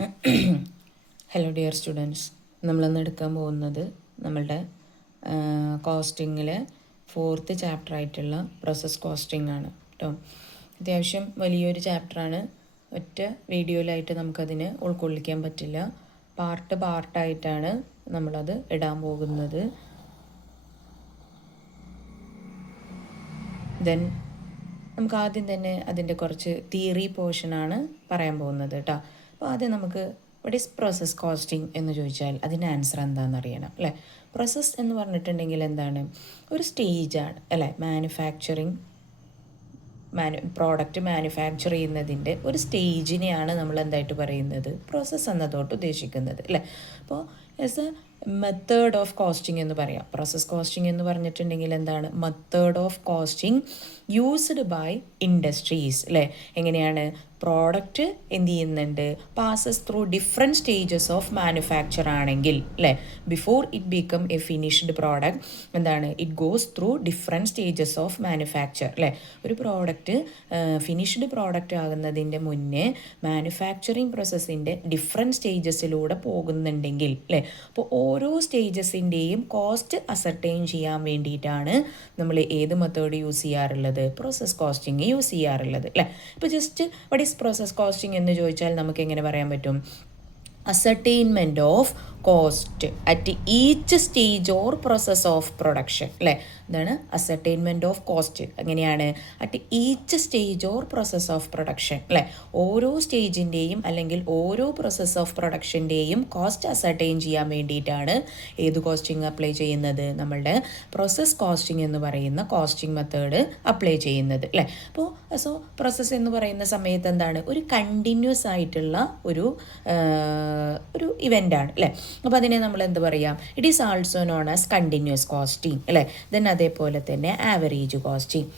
Hello dear students, നമ്മളിന്ന് എടുക്കാൻ പോകുന്നത് നമ്മളുടെ കോസ്റ്റിങ്ങിലെ 4th ചാപ്റ്റർ ആയിട്ടുള്ള പ്രോസസ് കോസ്റ്റിംഗ് ആണ് കേട്ടോ. അത്യാവശ്യം വലിയൊരു ചാപ്റ്ററാണ്. ഒറ്റ വീഡിയോയിലായിട്ട് നമുക്കതിനെ ഉൾക്കൊള്ളിക്കാൻ പറ്റില്ല. പാർട്ടായിട്ടാണ് നമ്മളത് ഇടാൻ പോകുന്നത്. ദെൻ നമുക്ക് ആദ്യം തന്നെ അതിൻ്റെ കുറച്ച് തിയറി പോർഷനാണ് പറയാൻ പോകുന്നത് കേട്ടോ. അപ്പോൾ ആദ്യം നമുക്ക് വാട്ട് ഈസ് പ്രോസസ് കോസ്റ്റിംഗ് എന്ന് ചോദിച്ചാൽ അതിൻ്റെ ആൻസർ എന്താണെന്ന് അറിയണം അല്ലേ. പ്രോസസ് എന്ന് പറഞ്ഞിട്ടുണ്ടെങ്കിൽ എന്താണ്? ഒരു സ്റ്റേജാണ് അല്ലേ. പ്രോഡക്റ്റ് മാനുഫാക്ചർ ചെയ്യുന്നതിൻ്റെ ഒരു സ്റ്റേജിനെയാണ് നമ്മൾ എന്തായിട്ട് പറയുന്നത്? പ്രോസസ്സ് എന്നതോട്ട് ഉദ്ദേശിക്കുന്നത് അല്ലേ. അപ്പോൾ as a method of costing എന്ന് പറയാം. പ്രോസസ് കോസ്റ്റിംഗ് എന്ന് പറഞ്ഞിട്ടുണ്ടെങ്കിൽ എന്താണ്? Method of costing used by industries അല്ലേ. എങ്ങനെയാണ്? പ്രോഡക്റ്റ് എന്ത് ചെയ്യുന്നുണ്ട്? Passes through different stages of manufacture ആണെങ്കിൽ അല്ലേ, before it become a finished product എന്താണ്? It goes through different stages of manufacture അല്ലേ. ഒരു പ്രോഡക്റ്റ് ഫിനിഷ്ഡ് പ്രോഡക്റ്റ് ആകുന്നതിൻ്റെ മുന്നേ മാനുഫാക്ചറിങ് പ്രോസസ്സിൻ്റെ ഡിഫറെൻറ്റ് സ്റ്റേജസിലൂടെ പോകുന്നുണ്ടെങ്കിൽ അല്ലേ, അപ്പോൾ ഓരോ സ്റ്റേജസിൻ്റെയും കോസ്റ്റ് അസർട്ടൈൻ ചെയ്യാൻ വേണ്ടിയിട്ടാണ് നമ്മൾ ഏത് മെത്തേഡ് യൂസ് ചെയ്യാറുള്ളത്? പ്രോസസ് കോസ്റ്റിംഗ് യൂസ് ചെയ്യാറുള്ളത് അല്ലേ. ഇപ്പോൾ just what is process costing എന്ന് ചോദിച്ചാൽ നമുക്ക് എങ്ങനെ പറയാൻ പറ്റും? Ascertainment of cost at each stage or process of production അല്ലേ. ഇതാണ് അസർട്ടൈൻമെൻറ്റ് ഓഫ് കോസ്റ്റ്. എങ്ങനെയാണ്? At each stage or process of production അല്ലേ. ഓരോ സ്റ്റേജിൻ്റെയും അല്ലെങ്കിൽ ഓരോ പ്രോസസ് ഓഫ് പ്രൊഡക്ഷൻ്റെയും കോസ്റ്റ് അസർട്ടൈൻ ചെയ്യാൻ വേണ്ടിയിട്ടാണ് ഏത് കോസ്റ്റിംഗ് അപ്ലൈ ചെയ്യുന്നത്? നമ്മളുടെ പ്രോസസ് കോസ്റ്റിംഗ് എന്ന് പറയുന്ന കോസ്റ്റിംഗ് മെത്തേഡ് അപ്ലൈ ചെയ്യുന്നത് അല്ലേ. അപ്പോൾ പ്രോസസ്സ് എന്ന് പറയുന്ന സമയത്ത് എന്താണ്? ഒരു കണ്ടിന്യൂസ് ആയിട്ടുള്ള ഒരു ഇവൻ്റാണ് അല്ലേ. അപ്പോൾ അതിനെ നമ്മൾ എന്ത് പറയാം? It is also known as continuous costing അല്ലേ. ദെൻ അതേപോലെ തന്നെ ആവറേജ് കോസ്റ്റിംഗ്.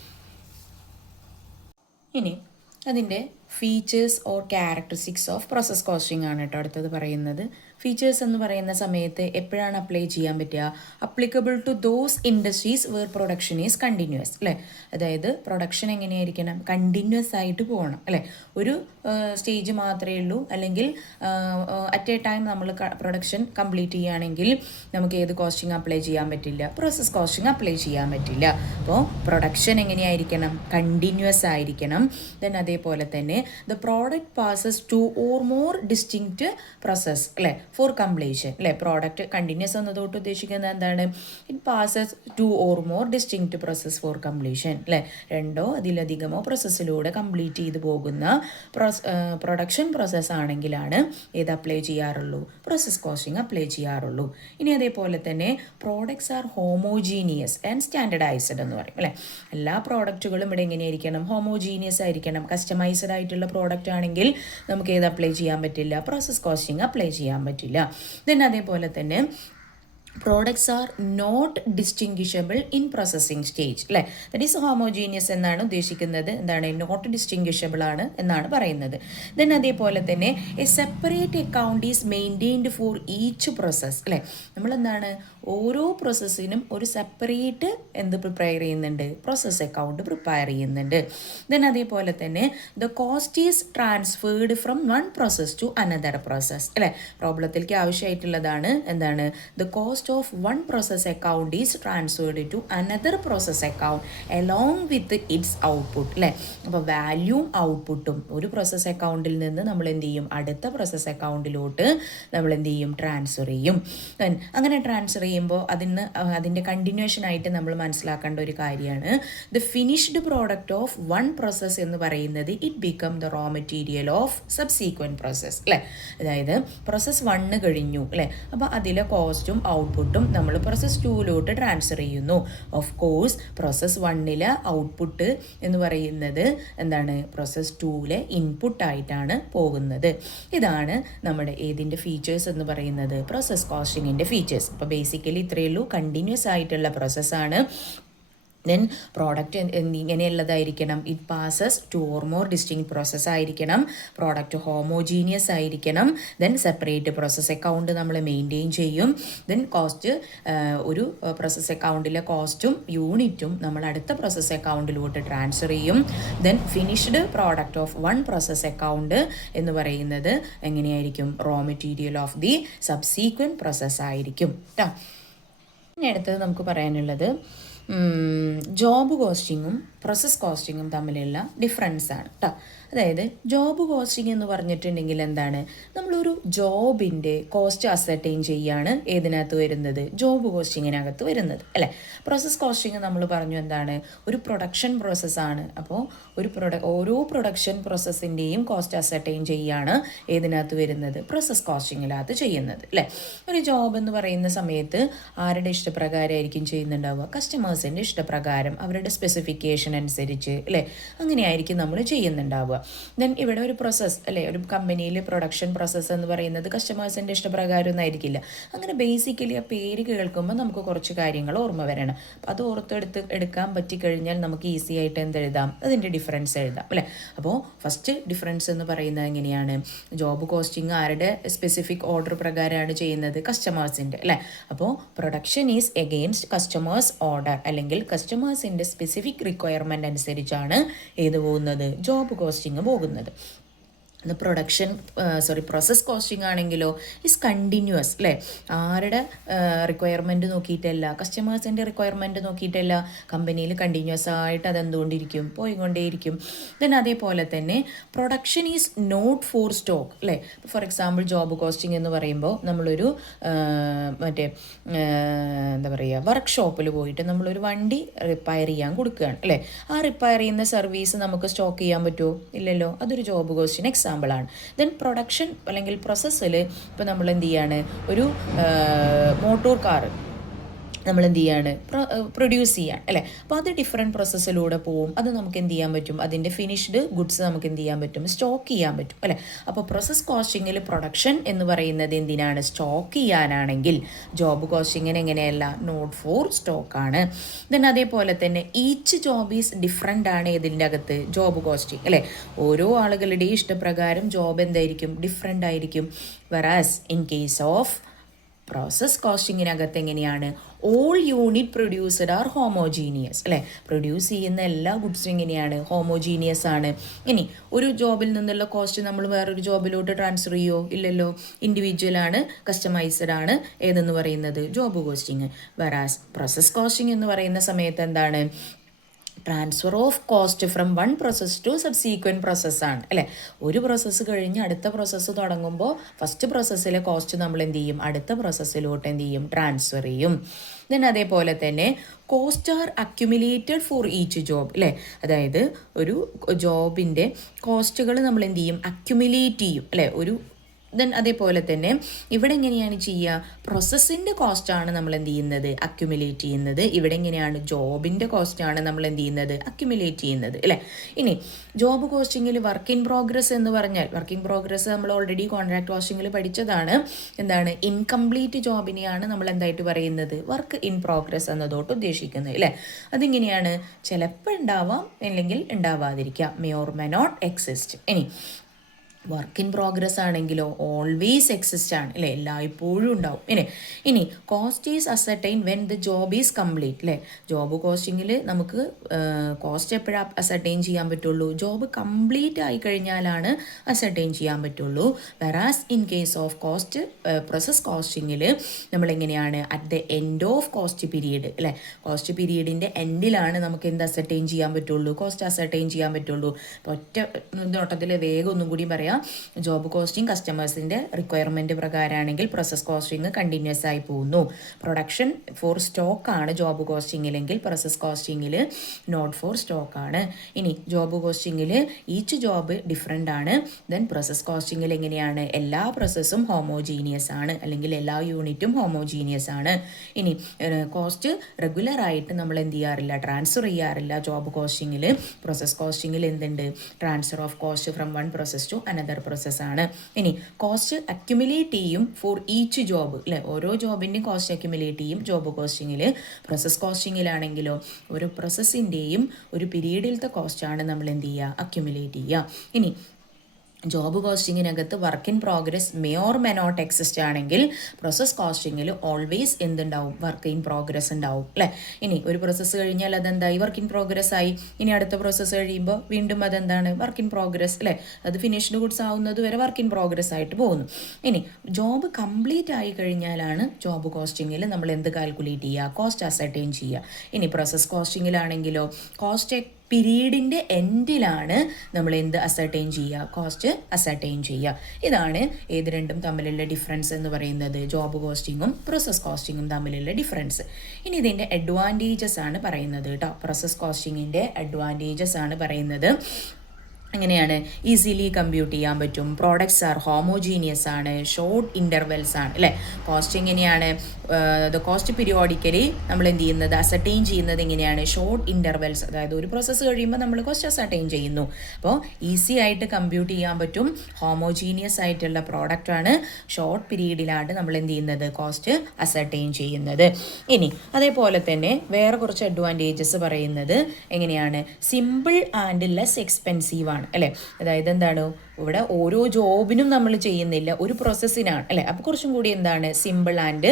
ഇനി അതിൻ്റെ features or characteristics of process costing ആണ് കേട്ടോ അടുത്തത് പറയുന്നത്. ഫീച്ചേഴ്സ് എന്ന് പറയുന്ന സമയത്ത് എപ്പോഴാണ് അപ്ലൈ ചെയ്യാൻ പറ്റുക? Applicable to those industries where production is continuous അല്ലേ. അതായത് പ്രൊഡക്ഷൻ എങ്ങനെയായിരിക്കണം? കണ്ടിന്യൂസ് ആയിട്ട് പോകണം അല്ലേ. ഒരു സ്റ്റേജ് മാത്രമേ ഉള്ളൂ, അല്ലെങ്കിൽ അറ്റ് എ ടൈം നമ്മൾ പ്രൊഡക്ഷൻ കംപ്ലീറ്റ് ചെയ്യുകയാണെങ്കിൽ നമുക്ക് ഏത് കോസ്റ്റിംഗ് അപ്ലൈ ചെയ്യാൻ പറ്റില്ല? പ്രോസസ് കോസ്റ്റിംഗ് അപ്ലൈ ചെയ്യാൻ പറ്റില്ല. അപ്പോൾ പ്രൊഡക്ഷൻ എങ്ങനെയായിരിക്കണം? കണ്ടിന്യൂസ് ആയിരിക്കണം. ദെൻ അതേപോലെ തന്നെ the product passes two or more distinct process അല്ലേ ഫോർ കംപ്ലീഷൻ അല്ലേ. പ്രോഡക്റ്റ് കണ്ടിന്യൂസ് എന്നതോട്ട് ഉദ്ദേശിക്കുന്നത് എന്താണ്? It passes two or more distinct process four completion അല്ലേ. രണ്ടോ അതിലധികമോ പ്രോസസ്സിലൂടെ കംപ്ലീറ്റ് ചെയ്ത് പോകുന്ന പ്രൊഡക്ഷൻ പ്രോസസ്സ് ആണെങ്കിലാണ് ഏത് അപ്ലൈ ചെയ്യാറുള്ളൂ? പ്രോസസ് കോസ്റ്റിംഗ് അപ്ലൈ ചെയ്യാറുള്ളൂ. ഇനി അതേപോലെ തന്നെ products are homogeneous and standardised എന്ന് പറയും അല്ലേ. എല്ലാ പ്രോഡക്റ്റുകളും ഇവിടെ എങ്ങനെയായിരിക്കണം? ഹോമോജീനിയസ് ആയിരിക്കണം. കസ്റ്റമൈസ്ഡ് ആയിട്ടുള്ള പ്രോഡക്റ്റ് ആണെങ്കിൽ നമുക്ക് ഏത് അപ്ലൈ ചെയ്യാൻ പറ്റില്ല? പ്രോസസ് കോസ്റ്റിംഗ് അപ്ലൈ ചെയ്യാൻ പറ്റില്ല. ദെൻ അതേപോലെ തന്നെ products are not distinguishable in processing stage അല്ലേ. ദറ്റ് ഈസ് ഹോമോജീനിയസ് എന്നാണ് ഉദ്ദേശിക്കുന്നത്. എന്താണ്? നോട്ട് ഡിസ്റ്റിങ്വിഷബിൾ ആണ് എന്നാണ് പറയുന്നത്. ദെൻ അതേപോലെ തന്നെ a separate account is maintained for each process അല്ലേ. നമ്മളെന്താണ്? ഓരോ പ്രോസസ്സിനും ഒരു സെപ്പറേറ്റ് പ്രിപ്പയർ ചെയ്യുന്നുണ്ട്? പ്രോസസ് അക്കൗണ്ട് പ്രിപ്പയർ ചെയ്യുന്നുണ്ട്. ദെൻ അതേപോലെ തന്നെ the cost is transferred from one process to another process അല്ലേ. പ്രോബ്ലത്തിലേക്ക് ആവശ്യമായിട്ടുള്ളതാണ്. എന്താണ്? The cost of one process account is transferred to another process account along with its output അല്ലേ. അപ്പോൾ വാല്യൂം ഔട്ട്പുട്ടും ഒരു പ്രോസസ് അക്കൗണ്ടിൽ നിന്ന് നമ്മൾ എന്ത് ചെയ്യും? അടുത്ത പ്രോസസ് അക്കൗണ്ടിലോട്ട് നമ്മൾ എന്ത് ചെയ്യും? ട്രാൻസ്ഫർ ചെയ്യും. അങ്ങനെ ട്രാൻസ്ഫർ ചെയ്യുമ്പോൾ അതിൻ്റെ കണ്ടിന്യൂഷൻ ആയിട്ട് നമ്മൾ മനസ്സിലാക്കേണ്ട ഒരു കാര്യമാണ് the finished product of one process എന്ന് പറയുന്നത് it become the raw material of subsequent process അല്ലേ. അതായത് പ്രോസസ് 1 കഴിഞ്ഞു അല്ലേ. അപ്പോൾ അതിലെ കോസ്റ്റും ഔട്ട്പുട്ടും നമ്മൾ പ്രോസസ് 2 ട്രാൻസ്ഫർ ചെയ്യുന്നു. ഓഫ് കോഴ്സ് പ്രോസസ് 1 ഔട്ട്പുട്ട് എന്ന് പറയുന്നത് എന്താണ്? പ്രോസസ് 2 ഇൻപുട്ടായിട്ടാണ് പോകുന്നത്. ഇതാണ് നമ്മുടെ ഏതിൻ്റെ ഫീച്ചേഴ്സ് എന്ന് പറയുന്നത്? പ്രോസസ് കോസ്റ്റിങ്ങിൻ്റെ ഫീച്ചേഴ്സ്. അപ്പോൾ ബേസിക്കലി ഇത്രയേ ഉള്ളൂ. കണ്ടിന്യൂസ് ആയിട്ടുള്ള പ്രോസസ്സാണ്. ദെൻ പ്രോഡക്റ്റ് ഇങ്ങനെയുള്ളതായിരിക്കണം. It passes 2 or more distinct process ആയിരിക്കണം. പ്രോഡക്റ്റ് ഹോമോജീനിയസ് ആയിരിക്കണം. ദെൻ സെപ്പറേറ്റ് പ്രോസസ്സ് അക്കൗണ്ട് നമ്മൾ മെയിൻറ്റെയിൻ ചെയ്യും. ദെൻ കോസ്റ്റ്, ഒരു പ്രോസസ്സ് അക്കൗണ്ടിലെ കോസ്റ്റും യൂണിറ്റും നമ്മൾ അടുത്ത പ്രോസസ്സ് അക്കൗണ്ടിലോട്ട് ട്രാൻസ്ഫർ ചെയ്യും. Then finished product of one process account എന്ന് പറയുന്നത് എങ്ങനെയായിരിക്കും? Raw material of the subsequent process ആയിരിക്കും കേട്ടോ. ഇനി അടുത്തത് നമുക്ക് പറയാനുള്ളത് ജോബ് കോസ്റ്റിങ്ങും പ്രോസസ് കോസ്റ്റിങ്ങും തമ്മിലുള്ള ഡിഫറൻസാണ് കേട്ടോ. അതായത് ജോബ് കോസ്റ്റിംഗ് എന്ന് പറഞ്ഞിട്ടുണ്ടെങ്കിൽ എന്താണ്? നമ്മളൊരു ജോബിൻ്റെ കോസ്റ്റ് അസർട്ടൈൻ ചെയ്യാണ് ഏതിനകത്ത് വരുന്നത്? ജോബ് കോസ്റ്റിങ്ങിനകത്ത് വരുന്നത് അല്ലേ. പ്രോസസ് കോസ്റ്റിംഗ് നമ്മൾ പറഞ്ഞു എന്താണ്? ഒരു പ്രൊഡക്ഷൻ പ്രോസസ്സാണ്. അപ്പോൾ ഓരോ പ്രൊഡക്ഷൻ പ്രോസസ്സിൻ്റെയും കോസ്റ്റ് അസർട്ടൈൻ ചെയ്യാണ് ഏതിനകത്ത് വരുന്നത്? പ്രോസസ് കോസ്റ്റിങ്ങിനകത്ത് ചെയ്യുന്നത് അല്ലേ. ഒരു ജോബ് എന്ന് പറയുന്ന സമയത്ത് ആരുടെ ഇഷ്ടപ്രകാരമായിരിക്കും ചെയ്യുന്നുണ്ടാവുക? കസ്റ്റമേഴ്സിൻ്റെ ഇഷ്ടപ്രകാരം, അവരുടെ സ്പെസിഫിക്കേഷൻ അനുസരിച്ച് അല്ലേ, അങ്ങനെയായിരിക്കും നമ്മൾ ചെയ്യുന്നുണ്ടാവുക. ദെൻ ഇവിടെ ഒരു പ്രോസസ്സ് അല്ലേ, ഒരു കമ്പനിയിൽ പ്രൊഡക്ഷൻ പ്രോസസ്സ് എന്ന് പറയുന്നത് കസ്റ്റമേഴ്സിൻ്റെ ഇഷ്ടപ്രകാരം ഒന്നും ആയിരിക്കില്ല. അങ്ങനെ ബേസിക്കലി ആ പേര് കേൾക്കുമ്പോൾ നമുക്ക് കുറച്ച് കാര്യങ്ങൾ ഓർമ്മ വരണം. അപ്പോൾ അത് എടുക്കാൻ പറ്റിക്കഴിഞ്ഞാൽ നമുക്ക് ഈസി ആയിട്ട് എന്തെഴുതാം? അതിൻ്റെ ഡിഫറൻസ് എഴുതാം അല്ലേ. അപ്പോൾ ഫസ്റ്റ് ഡിഫറൻസ് എന്ന് പറയുന്നത് എങ്ങനെയാണ്? ജോബ് കോസ്റ്റിംഗ് ആരുടെ സ്പെസിഫിക് ഓർഡർ പ്രകാരമാണ് ചെയ്യുന്നത്? കസ്റ്റമേഴ്സിൻ്റെ അല്ലേ. അപ്പോൾ production is against customers order, അല്ലെങ്കിൽ കസ്റ്റമേഴ്സിൻ്റെ സ്പെസിഫിക് റിക്വയർമെൻ്റ് അനുസരിച്ചാണ് ഏത് പോകുന്നത്? ജോബ് കോസ്റ്റിംഗ് പോകുന്നത്. പ്രോസസ് കോസ്റ്റിംഗ് ആണെങ്കിലോ ഇസ് കണ്ടിന്യൂസ് അല്ലേ. ആരുടെ റിക്വയർമെൻറ്റ് നോക്കിയിട്ടല്ല, കസ്റ്റമേഴ്സിൻ്റെ റിക്വയർമെൻറ്റ് നോക്കിയിട്ടല്ല, കമ്പനിയിൽ കണ്ടിന്യൂസ് ആയിട്ട് അതെന്തുകൊണ്ടിരിക്കും? പോയിക്കൊണ്ടേയിരിക്കും. ദെൻ അതേപോലെ തന്നെ production is not for stock അല്ലേ. ഫോർ എക്സാമ്പിൾ ജോബ് കോസ്റ്റിംഗ് എന്ന് പറയുമ്പോൾ നമ്മളൊരു എന്താ പറയുക, വർക്ക്ഷോപ്പിൽ പോയിട്ട് നമ്മളൊരു വണ്ടി റിപ്പയർ ചെയ്യാൻ കൊടുക്കുകയാണ് അല്ലേ. ആ റിപ്പയർ ചെയ്യുന്ന സർവീസ് നമുക്ക് സ്റ്റോക്ക് ചെയ്യാൻ പറ്റുമോ? ഇല്ലല്ലോ. അതൊരു ജോബ് കോസ്റ്റിന് എക്സാമ്പിളാണ്. ദെൻ പ്രൊഡക്ഷൻ അല്ലെങ്കിൽ പ്രോസസ്സിൽ ഇപ്പോൾ നമ്മൾ എന്ത് ചെയ്യാണ്? ഒരു മോട്ടോർ കാർ നമ്മൾ എന്ത് ചെയ്യാണ്? പ്രൊഡ്യൂസ് ചെയ്യാൻ അല്ലേ. അപ്പോൾ അത് ഡിഫറെൻറ്റ് പ്രോസസ്സിലൂടെ പോവും. അത് നമുക്ക് എന്ത് ചെയ്യാൻ പറ്റും? അതിൻ്റെ ഫിനിഷ്ഡ് ഗുഡ്സ് നമുക്ക് എന്ത് ചെയ്യാൻ പറ്റും? സ്റ്റോക്ക് ചെയ്യാൻ പറ്റും അല്ലേ. അപ്പോൾ പ്രോസസ് കോസ്റ്റിങ്ങിൽ പ്രൊഡക്ഷൻ എന്ന് പറയുന്നത് എന്തിനാണ്? സ്റ്റോക്ക് ചെയ്യാനാണെങ്കിൽ ജോബ് കോസ്റ്റിങ്ങിന് എങ്ങനെയല്ല? നോട്ട് ഫോർ സ്റ്റോക്കാണ്. ദെൻ അതേപോലെ തന്നെ ഈച്ച് ജോബ് ഈസ് ഡിഫറെൻ്റ് ആണ് ഇതിൻ്റെ അകത്ത് ജോബ് കോസ്റ്റിംഗ് അല്ലേ. ഓരോ ആളുകളുടെയും ഇഷ്ടപ്രകാരം ജോബ് എന്തായിരിക്കും? ഡിഫറെൻ്റ് ആയിരിക്കും. Whereas in case of process കോസ്റ്റിങ്ങിനകത്ത് എങ്ങനെയാണ്? All unit produced are homogeneous അല്ലേ. പ്രൊഡ്യൂസ് ചെയ്യുന്ന എല്ലാ ഗുഡ്സും എങ്ങനെയാണ്? ഹോമോജീനിയസ് ആണ്. ഒരു ജോബിൽ നിന്നുള്ള കോസ്റ്റ് നമ്മൾ വേറൊരു ജോബിലോട്ട് ട്രാൻസ്ഫർ ചെയ്യുമോ? ഇല്ലല്ലോ. ഇൻഡിവിജ്വൽ ആണ്, കസ്റ്റമൈസ്ഡ് ആണ് ഏതെന്ന് പറയുന്നത്? Job costing. Versus process costing എന്ന് പറയുന്ന സമയത്ത് എന്താണ്? Transfer of cost from one process to subsequent പ്രോസസ്സാണ് അല്ലേ. ഒരു പ്രോസസ്സ് കഴിഞ്ഞ് അടുത്ത പ്രോസസ്സ് തുടങ്ങുമ്പോൾ ഫസ്റ്റ് പ്രോസസ്സിലെ കോസ്റ്റ് നമ്മൾ എന്ത് ചെയ്യും? അടുത്ത പ്രോസസ്സിലോട്ട് എന്ത് ചെയ്യും? ട്രാൻസ്ഫർ ചെയ്യും. ദെൻ അതേപോലെ തന്നെ cost are accumulated four each job അല്ലേ. അതായത് ഒരു ജോബിൻ്റെ കോസ്റ്റുകൾ നമ്മൾ എന്ത് ചെയ്യും? അക്യുമുലേറ്റ് ചെയ്യും അല്ലേ. ദെൻ അതേപോലെ തന്നെ ഇവിടെ എങ്ങനെയാണ് ചെയ്യുക? പ്രോസസ്സിൻ്റെ കോസ്റ്റാണ് നമ്മൾ എന്ത് ചെയ്യുന്നത്? അക്യുമുലേറ്റ് ചെയ്യുന്നത്. ഇവിടെ എങ്ങനെയാണ്? ജോബിൻ്റെ കോസ്റ്റാണ് നമ്മൾ എന്ത് ചെയ്യുന്നത്? അക്യുമുലേറ്റ് ചെയ്യുന്നത് അല്ലേ. ഇനി ജോബ് കോസ്റ്റിങ്ങിൽ വർക്ക് ഇൻ പ്രോഗ്രസ് എന്ന് പറഞ്ഞാൽ, വർക്ക് ഇൻ പ്രോഗ്രസ് നമ്മൾ ഓൾറെഡി കോൺട്രാക്ട് കോസ്റ്റിങ്ങിൽ പഠിച്ചതാണ്. എന്താണ്? ഇൻകംപ്ലീറ്റ് ജോബിനെയാണ് നമ്മൾ എന്തായിട്ട് പറയുന്നത്? വർക്ക് ഇൻ പ്രോഗ്രസ് എന്നതോട്ട് ഉദ്ദേശിക്കുന്നത് അല്ലേ. അതിങ്ങനെയാണ്, ചിലപ്പോൾ ഉണ്ടാവാം, അല്ലെങ്കിൽ ഉണ്ടാവാതിരിക്കാം. May or may not exist. Work in progress ആണെങ്കിലോ ഓൾവേസ് എക്സിസ്റ്റ് ആണ് അല്ലേ, എല്ലായ്പ്പോഴും ഉണ്ടാവും. ഇനി cost is ascertain when the job is complete അല്ലേ. ജോബ് കോസ്റ്റിങ്ങിൽ നമുക്ക് കോസ്റ്റ് എപ്പോഴാണ് അസർട്ടൈൻ ചെയ്യാൻ പറ്റുള്ളൂ? ജോബ് കംപ്ലീറ്റ് ആയി കഴിഞ്ഞാലാണ് അസർട്ടൈൻ ചെയ്യാൻ പറ്റുള്ളൂ. Whereas in case of process കോസ്റ്റിങ്ങിൽ നമ്മളെങ്ങനെയാണ്? At the end of cost period അല്ലേ. കോസ്റ്റ് പീരീഡിൻ്റെ എൻഡിലാണ് നമുക്ക് എന്ത് അസർട്ടൈൻ ചെയ്യാൻ പറ്റുള്ളൂ? കോസ്റ്റ് അസർട്ടൈൻ ചെയ്യാൻ പറ്റുള്ളൂ. ഒറ്റ നോട്ടത്തിൽ വേഗം ഒന്നും കൂടി പറയാം. ജോബ് കോസ്റ്റിംഗ് കസ്റ്റമേഴ്സിൻ്റെ റിക്വയർമെൻറ്റ് പ്രകാരമാണെങ്കിൽ പ്രോസസ് കോസ്റ്റിംഗ് കണ്ടിന്യൂസ് ആയി പോകുന്നു. പ്രൊഡക്ഷൻ ഫോർ സ്റ്റോക്കാണ് ജോബ് കോസ്റ്റിങ്ങിലെങ്കിൽ പ്രോസസ് കോസ്റ്റിങ്ങിൽ നോട്ട് ഫോർ സ്റ്റോക്കാണ്. ഇനി ജോബ് കോസ്റ്റിങ്ങിൽ ഈച്ച് ജോബ് ഡിഫറെൻ്റ് ആണ്. ദെൻ പ്രോസസ് കോസ്റ്റിങ്ങിൽ എങ്ങനെയാണ്? എല്ലാ പ്രോസസ്സും ഹോമോജീനിയസ് ആണ്, അല്ലെങ്കിൽ എല്ലാ യൂണിറ്റും ഹോമോജീനിയസ് ആണ്. ഇനി കോസ്റ്റ് റെഗുലറായിട്ട് നമ്മൾ എന്ത് ചെയ്യാറില്ല? ട്രാൻസ്ഫർ ചെയ്യാറില്ല ജോബ് കോസ്റ്റിങ്ങിൽ. പ്രോസസ് കോസ്റ്റിങ്ങിൽ എന്തുണ്ട്? Transfer of cost from one process to another പ്രോസസ്സാണ്. ഇനി കോസ്റ്റ് അക്യുമുലേറ്റ് ചെയ്യും ഫോർ ഈച്ച് ജോബ് അല്ലേ, ഓരോ ജോബിൻ്റെയും കോസ്റ്റ് അക്യുമുലേറ്റ് ചെയ്യും ജോബ് കോസ്റ്റിങ്ങിൽ. പ്രോസസ് കോസ്റ്റിങ്ങിലാണെങ്കിലോ ഓരോ പ്രോസസ്സിൻ്റെയും ഒരു പീരീഡിലത്തെ കോസ്റ്റാണ് നമ്മൾ എന്ത് ചെയ്യുക, അക്യുമുലേറ്റ് ചെയ്യുക. ഇനി ജോബ് കോസ്റ്റിങ്ങിനകത്ത് work in progress may or may not exist ആണെങ്കിൽ പ്രോസസ് കോസ്റ്റിങ്ങിൽ ഓൾവേസ് എന്തുണ്ടാവും, വർക്ക് ഇൻ പ്രോഗ്രസ് ഉണ്ടാവും അല്ലേ. ഇനി ഒരു പ്രോസസ്സ് കഴിഞ്ഞാൽ അതെന്തായി, വർക്ക് ഇൻ പ്രോഗ്രസ് ആയി. ഇനി അടുത്ത പ്രോസസ്സ് കഴിയുമ്പോൾ വീണ്ടും അതെന്താണ്, വർക്ക് ഇൻ പ്രോഗ്രസ് അല്ലേ. അത് ഫിനിഷ്ഡ് ഗുഡ്സ് ആവുന്നത് വരെ വർക്ക് ഇൻ പ്രോഗ്രസ് ആയിട്ട് പോകുന്നു. ഇനി ജോബ് കംപ്ലീറ്റ് ആയി കഴിഞ്ഞാലാണ് ജോബ് കോസ്റ്റിങ്ങിൽ നമ്മൾ എന്ത് കാൽക്കുലേറ്റ് ചെയ്യുക, കോസ്റ്റ് അസർട്ടൈൻ ചെയ്യുക. ഇനി പ്രോസസ് കോസ്റ്റിങ്ങിലാണെങ്കിലോ കോസ്റ്റ് പീരീഡിൻ്റെ എൻഡിലാണ് നമ്മൾ എന്ത് അസർട്ടൈൻ ചെയ്യുക, കോസ്റ്റ് അസർട്ടൈൻ ചെയ്യുക. ഇതാണ് ഏത് രണ്ടും തമ്മിലുള്ള ഡിഫറൻസ് എന്ന് പറയുന്നത്, ജോബ് കോസ്റ്റിങ്ങും പ്രോസസ് കോസ്റ്റിങ്ങും തമ്മിലുള്ള ഡിഫറൻസ്. ഇനി ഇതിൻ്റെ അഡ്വാൻറ്റേജസ് ആണ് പറയുന്നത് കേട്ടോ. പ്രോസസ് കോസ്റ്റിങ്ങിൻ്റെ അഡ്വാൻറ്റേജസ് ആണ് പറയുന്നത്. എങ്ങനെയാണ്, ഈസിലി കമ്പ്യൂട്ട് ചെയ്യാൻ പറ്റും, പ്രോഡക്ട്സ് ആർ ഹോമോജീനിയസ് ആണ്, ഷോർട്ട് ഇൻ്റർവെൽസ് ആണ് അല്ലേ. കോസ്റ്റ് എങ്ങനെയാണ്, ദ കോസ്റ്റ് പീരിയോഡിക്കലി നമ്മൾ എന്ത് ചെയ്യുന്നത്, അസർട്ടൈൻ ചെയ്യുന്നത് എങ്ങനെയാണ്, ഷോർട്ട് ഇൻ്റർവെൽസ്. അതായത് ഒരു പ്രോസസ്സ് കഴിയുമ്പോൾ നമ്മൾ കോസ്റ്റ് അസർട്ടൈൻ ചെയ്യുന്നു. അപ്പോൾ ഈസി ആയിട്ട് കമ്പ്യൂട്ട് ചെയ്യാൻ പറ്റും, ഹോമോജീനിയസ് ആയിട്ടുള്ള പ്രോഡക്റ്റാണ്, ഷോർട്ട് പീരീഡിലാണ് നമ്മൾ എന്ത് ചെയ്യുന്നത്, കോസ്റ്റ് അസർട്ടൈൻ ചെയ്യുന്നത്. ഇനി അതേപോലെ തന്നെ വേറെ കുറച്ച് അഡ്വാൻറ്റേജസ് പറയുന്നത് എങ്ങനെയാണ്, സിമ്പിൾ ആൻഡ് ലെസ് എക്സ്പെൻസീവ് ആണ് അല്ലേ. അതായത് എന്താണ്, ഇവിടെ ഓരോ ജോബിനും നമ്മൾ ചെയ്യുന്നില്ല, ഒരു പ്രോസസ്സിനാണ് അല്ലേ. അപ്പോൾ കുറച്ചും കൂടി എന്താണ്, സിമ്പിൾ ആൻഡ്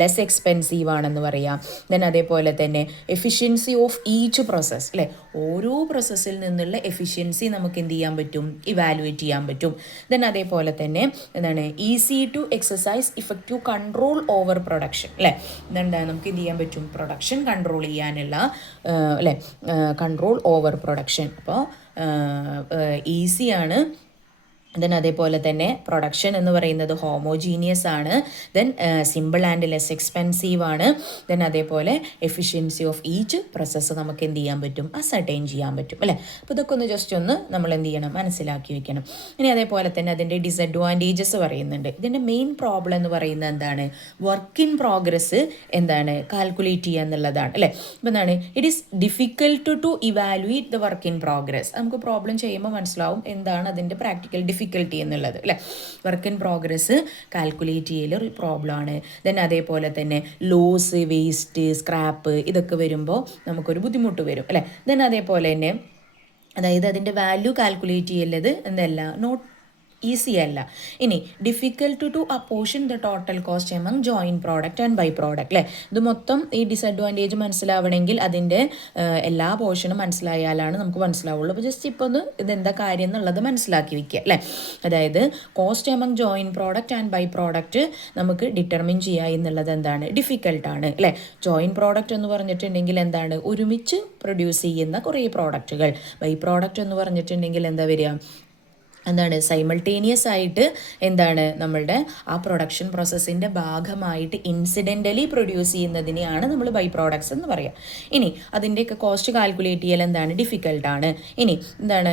ലെസ് എക്സ്പെൻസീവ് ആണെന്ന് പറയാം. ദെൻ അതേപോലെ തന്നെ എഫിഷ്യൻസി ഓഫ് ഈച്ച് പ്രോസസ്സ് അല്ലേ, ഓരോ പ്രോസസ്സിൽ നിന്നുള്ള എഫിഷ്യൻസി നമുക്ക് എന്ത് ചെയ്യാൻ പറ്റും, ഇവാലുവേറ്റ് ചെയ്യാൻ പറ്റും. ദെൻ അതേപോലെ തന്നെ എന്താണ്, easy to exercise effective control over production അല്ലേ. ഇതെന്താ, നമുക്ക് എന്ത് ചെയ്യാൻ പറ്റും, പ്രൊഡക്ഷൻ കൺട്രോൾ ചെയ്യാനുള്ള അല്ലേ, കൺട്രോൾ ഓവർ പ്രൊഡക്ഷൻ. അപ്പോൾ ഈസിയാണ്. ദെൻ അതേപോലെ തന്നെ പ്രൊഡക്ഷൻ എന്ന് പറയുന്നത് ഹോമോജീനിയസ് ആണ്. Then simple and less expensive ആണ്. ദെൻ അതേപോലെ എഫിഷ്യൻസി ഓഫ് ഈച്ച് പ്രോസസ്സ് നമുക്ക് എന്ത് ചെയ്യാൻ പറ്റും, അസർട്ടൈൻ ചെയ്യാൻ പറ്റും അല്ലേ. അപ്പോൾ ഇതൊക്കെ ഒന്ന് ജസ്റ്റ് ഒന്ന് നമ്മൾ എന്ത് ചെയ്യണം, മനസ്സിലാക്കി വെക്കണം. ഇനി അതേപോലെ തന്നെ അതിൻ്റെ ഡിസഡ്വാൻറ്റേജസ് പറയുന്നുണ്ട്. ഇതിൻ്റെ മെയിൻ പ്രോബ്ലം എന്ന് പറയുന്നത് എന്താണ്, വർക്ക് ഇൻ പ്രോഗ്രസ് എന്താണ് കാൽക്കുലേറ്റ് ചെയ്യുക എന്നുള്ളതാണ് അല്ലേ. അപ്പോൾ എന്താണ്, it is difficult to evaluate the work in progress. നമുക്ക് പ്രോബ്ലം ചെയ്യുമ്പോൾ മനസ്സിലാവും എന്താണ് അതിൻ്റെ പ്രാക്ടിക്കൽ ഡിഫിക്കൽട്ടി എന്നുള്ളത് അല്ലേ. വർക്ക് ഇൻ പ്രോഗ്രസ് കാൽക്കുലേറ്റ് ചെയ്യൽ ഒരു പ്രോബ്ലമാണ്. ദെൻ അതേപോലെ തന്നെ ലോസ്, വേസ്റ്റ്, സ്ക്രാപ്പ് ഇതൊക്കെ വരുമ്പോൾ നമുക്കൊരു ബുദ്ധിമുട്ട് വരും അല്ലേ. ദെൻ അതേപോലെ തന്നെ അതായത് അതിൻ്റെ വാല്യൂ കാൽക്കുലേറ്റ് ചെയ്യലത് എന്തല്ല, നോട്ട് ഈസി അല്ല. ഇനി difficult to apportion the total cost among joint product and by product അല്ലേ. ഇത് മൊത്തം ഈ ഡിസഡ്വാൻറ്റേജ് മനസ്സിലാവണമെങ്കിൽ അതിൻ്റെ എല്ലാ പോർഷനും മനസ്സിലായാലാണ് നമുക്ക് മനസ്സിലാവുള്ളൂ. അപ്പോൾ ജസ്റ്റ് ഇപ്പോൾ ഒന്ന് ഇതെന്താ കാര്യം എന്നുള്ളത് മനസ്സിലാക്കി വയ്ക്കുക അല്ലേ. അതായത് cost among joint product and by product നമുക്ക് ഡിറ്റർമിൻ ചെയ്യുക എന്നുള്ളത് എന്താണ്, ഡിഫിക്കൽട്ടാണ് അല്ലേ. ജോയിൻറ്റ് പ്രോഡക്റ്റ് എന്ന് പറഞ്ഞിട്ടുണ്ടെങ്കിൽ എന്താണ്, ഒരുമിച്ച് പ്രൊഡ്യൂസ് ചെയ്യുന്ന കുറേ പ്രോഡക്റ്റുകൾ. ബൈ പ്രോഡക്റ്റ് എന്ന് പറഞ്ഞിട്ടുണ്ടെങ്കിൽ എന്താ വരിക, എന്താണ്, സൈമൾട്ടേനിയസ് ആയിട്ട് എന്താണ് നമ്മളുടെ ആ പ്രൊഡക്ഷൻ പ്രോസസ്സിൻ്റെ ഭാഗമായിട്ട് ഇൻസിഡൻ്റലി പ്രൊഡ്യൂസ് ചെയ്യുന്നതിനെയാണ് നമ്മൾ ബൈ പ്രോഡക്ട്സ് എന്ന് പറയുക. ഇനി അതിൻ്റെയൊക്കെ കോസ്റ്റ് കാൽക്കുലേറ്റ് ചെയ്യൽ എന്താണ്, ഡിഫിക്കൽട്ടാണ്. ഇനി എന്താണ്,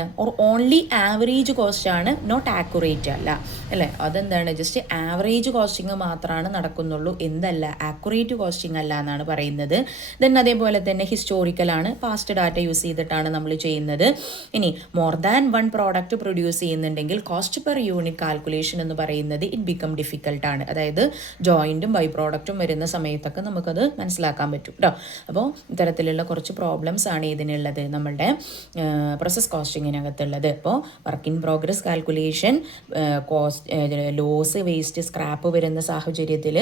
ഓൺലി ആവറേജ് കോസ്റ്റ് ആണ്, നോട്ട് ആക്യുറേറ്റ് അല്ല അല്ലേ. അതെന്താണ്, ജസ്റ്റ് ആവറേജ് കോസ്റ്റിംഗ് മാത്രമാണ് നടക്കുന്നുള്ളൂ, എന്തല്ല ആക്യുറേറ്റ് കോസ്റ്റിംഗ് അല്ല എന്നാണ് പറയുന്നത്. ദെൻ അതേപോലെ തന്നെ ഹിസ്റ്റോറിക്കലാണ്, പാസ്റ്റ് ഡാറ്റ യൂസ് ചെയ്തിട്ടാണ് നമ്മൾ ചെയ്യുന്നത്. ഇനി more than one product produce ചെയ്യുന്നുണ്ടെങ്കിൽ കോസ്റ്റ് പെർ യൂണിറ്റ് കാൽക്കുലേഷൻ എന്ന് പറയുന്നത് ഇറ്റ് ബിക്കം ഡിഫിക്കൽട്ടാണ്. അതായത് ജോയിൻറ്റും ബൈ പ്രോഡക്റ്റും വരുന്ന സമയത്തൊക്കെ നമുക്കത് മനസ്സിലാക്കാൻ പറ്റും കേട്ടോ. അപ്പോൾ ഇത്തരത്തിലുള്ള കുറച്ച് പ്രോബ്ലംസ് ആണ് ഇതിനുള്ളത്, നമ്മളുടെ പ്രോസസ് കോസ്റ്റിങ്ങിനകത്തുള്ളത്. അപ്പോൾ work in progress calculation, loss, waste, scrap വരുന്ന സാഹചര്യത്തിൽ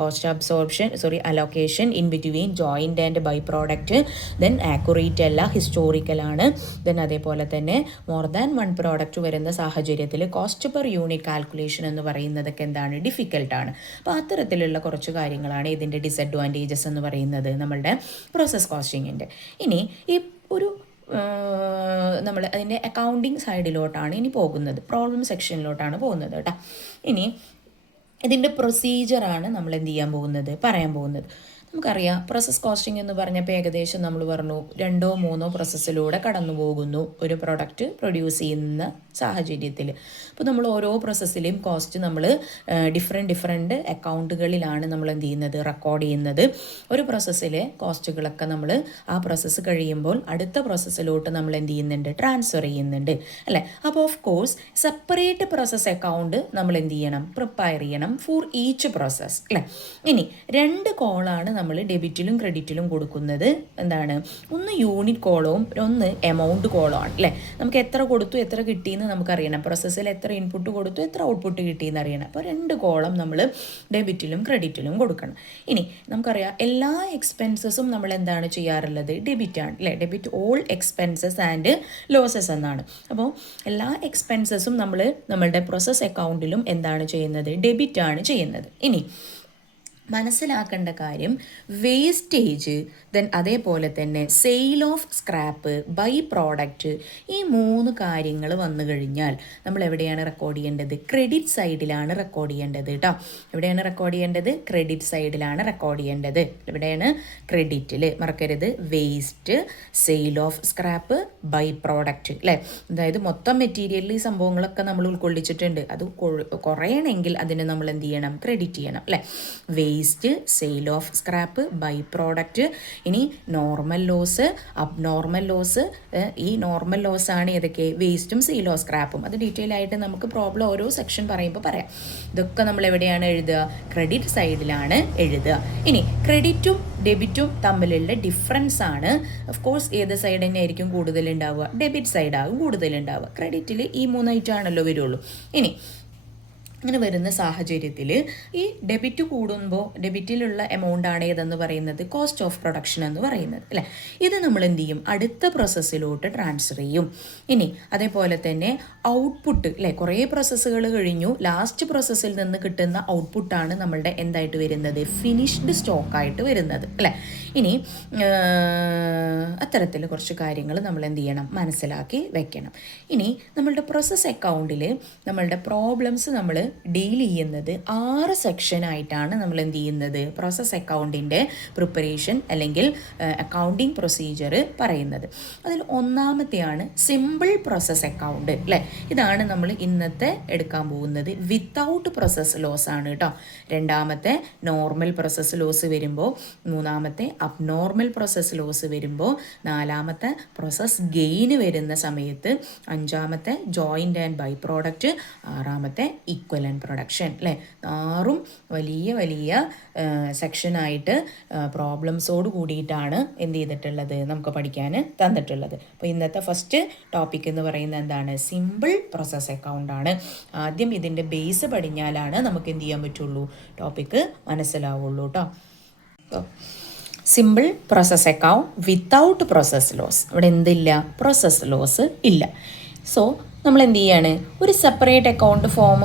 cost allocation in between joint and by product. Then accurate അല്ല, ഹിസ്റ്റോറിക്കലാണ്. ദെൻ അതേപോലെ തന്നെ മോർ ദാൻ വൺ പ്രോഡക്റ്റ് വരുന്ന സാഹചര്യത്തിൽ കോസ്റ്റ് പെർ യൂണിറ്റ് കാൽക്കുലേഷൻ എന്ന് പറയുന്നതൊക്കെ എന്താണ്, ഡിഫിക്കൽട്ടാണ്. അപ്പോൾ അത്തരത്തിലുള്ള കുറച്ച് കാര്യങ്ങളാണ് ഇതിൻ്റെ ഡിസഡ്വാൻറ്റേജസ് എന്ന് പറയുന്നത് നമ്മളുടെ പ്രോസസ് കോസ്റ്റിങ്ങിൻ്റെ. ഇനി ഈ ഒരു നമ്മൾ അതിൻ്റെ അക്കൗണ്ടിങ് സൈഡിലോട്ടാണ് ഇനി പോകുന്നത്, പ്രോബ്ലം സെക്ഷനിലോട്ടാണ് പോകുന്നത് കേട്ടോ. ഇനി ഇതിൻ്റെ പ്രൊസീജിയറാണ് നമ്മൾ എന്ത് ചെയ്യാൻ പോകുന്നത്, പറയാൻ പോകുന്നത്. നമുക്കറിയാം പ്രോസസ് കോസ്റ്റിംഗ് എന്ന് പറഞ്ഞപ്പോൾ ഏകദേശം നമ്മൾ പറഞ്ഞു 2-3 പ്രോസസ്സിലൂടെ കടന്നു പോകുന്നു ഒരു പ്രൊഡക്റ്റ് പ്രൊഡ്യൂസ് ചെയ്യുന്ന സാഹചര്യത്തിൽ. അപ്പോൾ നമ്മൾ ഓരോ പ്രോസസ്സിലെയും കോസ്റ്റ് നമ്മൾ ഡിഫറെൻറ്റ് അക്കൗണ്ടുകളിലാണ് നമ്മൾ എന്ത് ചെയ്യുന്നത്, റെക്കോർഡ് ചെയ്യുന്നത്. ഒരു പ്രോസസ്സിലെ കോസ്റ്റുകളൊക്കെ നമ്മൾ ആ പ്രോസസ്സ് കഴിയുമ്പോൾ അടുത്ത പ്രോസസ്സിലോട്ട് നമ്മൾ എന്ത് ചെയ്യുന്നുണ്ട്, ട്രാൻസ്ഫർ ചെയ്യുന്നുണ്ട് അല്ലേ. അപ്പോൾ of course separate process account നമ്മൾ എന്ത് ചെയ്യണം, പ്രിപ്പയർ ചെയ്യണം ഫോർ ഈച്ച് പ്രോസസ് അല്ലേ. ഇനി 2 കോളാണ് നമ്മൾ ഡെബിറ്റിലും ക്രെഡിറ്റിലും കൊടുക്കുന്നത്. എന്താണ്, ഒന്ന് യൂണിറ്റ് കോളവും ഒന്ന് എമൗണ്ട് കോളമാണ് അല്ലേ. നമുക്ക് എത്ര കൊടുത്തു എത്ര കിട്ടിയെന്ന് നമുക്കറിയണം, പ്രോസസ്സിൽ എത്ര ഇൻപുട്ട് കൊടുത്തു എത്ര ഔട്ട്പുട്ട് കിട്ടിയെന്ന് അറിയണം. അപ്പോൾ 2 കോളം നമ്മൾ ഡെബിറ്റിലും ക്രെഡിറ്റിലും കൊടുക്കണം. ഇനി നമുക്കറിയാം എല്ലാ എക്സ്പെൻസസും നമ്മൾ എന്താണ് ചെയ്യാറുള്ളത്, ഡെബിറ്റാണ് അല്ലേ. Debit all expenses and losses എന്നാണ്. അപ്പോൾ എല്ലാ എക്സ്പെൻസസും നമ്മൾ നമ്മളുടെ പ്രോസസ് അക്കൗണ്ടിലും എന്താണ് ചെയ്യുന്നത്, ഡെബിറ്റാണ് ചെയ്യുന്നത്. ഇനി മനസ്സിലാക്കേണ്ട കാര്യം വേസ്റ്റേജ്, ദെൻ അതേപോലെ തന്നെ sale of scrap, by product, ഈ 3 കാര്യങ്ങൾ വന്നു കഴിഞ്ഞാൽ നമ്മൾ എവിടെയാണ് റെക്കോർഡ് ചെയ്യേണ്ടത്, ക്രെഡിറ്റ് സൈഡിലാണ് റെക്കോർഡ് ചെയ്യേണ്ടത് കേട്ടോ. എവിടെയാണ് റെക്കോർഡ് ചെയ്യേണ്ടത്, ക്രെഡിറ്റ് സൈഡിലാണ് റെക്കോർഡ് ചെയ്യേണ്ടത്. എവിടെയാണ്, ക്രെഡിറ്റിൽ. മറക്കരുത്, waste, sale of scrap, by product അല്ലേ. അതായത് മൊത്തം മെറ്റീരിയലിൽ ഈ സംഭവങ്ങളൊക്കെ നമ്മൾ ഉൾക്കൊള്ളിച്ചിട്ടുണ്ട്. അത് കുറയണമെങ്കിൽ അതിനെ നമ്മൾ എന്ത് ചെയ്യണം, ക്രെഡിറ്റ് ചെയ്യണം അല്ലേ. Waste, sale of scrap, by product. ഇനി നോർമൽ ലോസ്, അബ്നോർമൽ ലോസ്. ഈ നോർമൽ ലോസ് ആണ് ഏതൊക്കെ, വേസ്റ്റും സെയിൽ ഓഫ് സ്ക്രാപ്പും. അത് ഡീറ്റെയിൽ ആയിട്ട് നമുക്ക് പ്രോബ്ലം ഓരോ സെക്ഷൻ പറയുമ്പോൾ പറയാം. ഇതൊക്കെ നമ്മൾ എവിടെയാണ് എഴുതുക, ക്രെഡിറ്റ് സൈഡിലാണ് എഴുതുക. ഇനി ക്രെഡിറ്റും ഡെബിറ്റും തമ്മിലുള്ള ഡിഫറൻസ് ആണ് ഓഫ് കോഴ്സ് ഏത് സൈഡ് തന്നെ ആയിരിക്കും കൂടുതലുണ്ടാവുക, ഡെബിറ്റ് സൈഡാകും കൂടുതലുണ്ടാവുക. ക്രെഡിറ്റിൽ ഈ 3 ഐറ്റം ആണല്ലോ വരുള്ളൂ. ഇനി അങ്ങനെ വരുന്ന സാഹചര്യത്തിൽ ഈ ഡെബിറ്റ് കൂടുമ്പോൾ ഡെബിറ്റിലുള്ള എമൗണ്ട് ആണ് ഏതെന്ന് പറയുന്നത്, കോസ്റ്റ് ഓഫ് പ്രൊഡക്ഷൻ എന്ന് പറയുന്നത് അല്ലേ. ഇത് നമ്മൾ എന്ത് ചെയ്യും, അടുത്ത പ്രോസസ്സിലോട്ട് ട്രാൻസ്ഫർ ചെയ്യും. ഇനി അതേപോലെ തന്നെ ഔട്ട്പുട്ട് അല്ലേ, കുറേ പ്രോസസ്സുകൾ കഴിഞ്ഞു, ലാസ്റ്റ് പ്രോസസ്സിൽ നിന്ന് കിട്ടുന്ന ഔട്ട്പുട്ടാണ് നമ്മളുടെ എന്തായിട്ട് വരുന്നത്, ഫിനിഷ്ഡ് സ്റ്റോക്കായിട്ട് വരുന്നത് അല്ലേ. ഇനി അത്തരത്തിൽ കുറച്ച് കാര്യങ്ങൾ നമ്മൾ എന്ത് ചെയ്യണം, മനസ്സിലാക്കി വെക്കണം. ഇനി നമ്മളുടെ പ്രോസസ് അക്കൗണ്ടിൽ നമ്മളുടെ പ്രോബ്ലംസ് നമ്മൾ ഡീൽ ചെയ്യുന്നത് 6 സെക്ഷനായിട്ടാണ് നമ്മൾ എന്ത് ചെയ്യുന്നത്, പ്രോസസ് അക്കൗണ്ടിൻ്റെ പ്രിപ്പറേഷൻ അല്ലെങ്കിൽ അക്കൗണ്ടിങ് പ്രൊസീജിയർ പറയുന്നത്. അതിൽ ഒന്നാമത്തെയാണ് സിമ്പിൾ പ്രോസസ് അക്കൗണ്ട് അല്ലേ. ഇതാണ് നമ്മൾ ഇന്നത്തെ എടുക്കാൻ പോകുന്നത്. വിത്തൗട്ട് പ്രോസസ് ലോസ് ആണ് കേട്ടോ. രണ്ടാമത്തെ നോർമൽ പ്രോസസ് ലോസ് വരുമ്പോൾ, മൂന്നാമത്തെ അബ്നോർമൽ പ്രോസസ് ലോസ് വരുമ്പോൾ, നാലാമത്തെ പ്രോസസ് ഗെയിന് വരുന്ന സമയത്ത്, അഞ്ചാമത്തെ ജോയിൻ്റ് ആൻഡ് ബൈ പ്രോഡക്റ്റ്, ആറാമത്തെ ഈക്വലൻ്റ് പ്രൊഡക്ഷൻ അല്ലേ. 6 വലിയ വലിയ സെക്ഷനായിട്ട് പ്രോബ്ലംസോട് കൂടിയിട്ടാണ് എന്ത് ചെയ്തിട്ടുള്ളത്, നമുക്ക് പഠിക്കാൻ തന്നിട്ടുള്ളത്. അപ്പോൾ ഇന്നത്തെ ഫസ്റ്റ് ടോപ്പിക് എന്ന് പറയുന്നത് എന്താണ്, സിമ്പിൾ പ്രോസസ് അക്കൗണ്ട് ആണ്. ആദ്യം ഇതിൻ്റെ ബേസ് പഠിഞ്ഞാലാണ് നമുക്ക് എന്ത് ചെയ്യാൻ പറ്റുള്ളൂ, ടോപ്പിക്ക് മനസ്സിലാവുള്ളൂ കേട്ടോ. Simple process account without process loss. ഇവിടെ എന്തില്ല, പ്രോസസ് ലോസ് ഇല്ല. സോ നമ്മൾ എന്ത് ചെയ്യാണ്, ഒരു സെപ്പറേറ്റ് അക്കൗണ്ട് ഫോം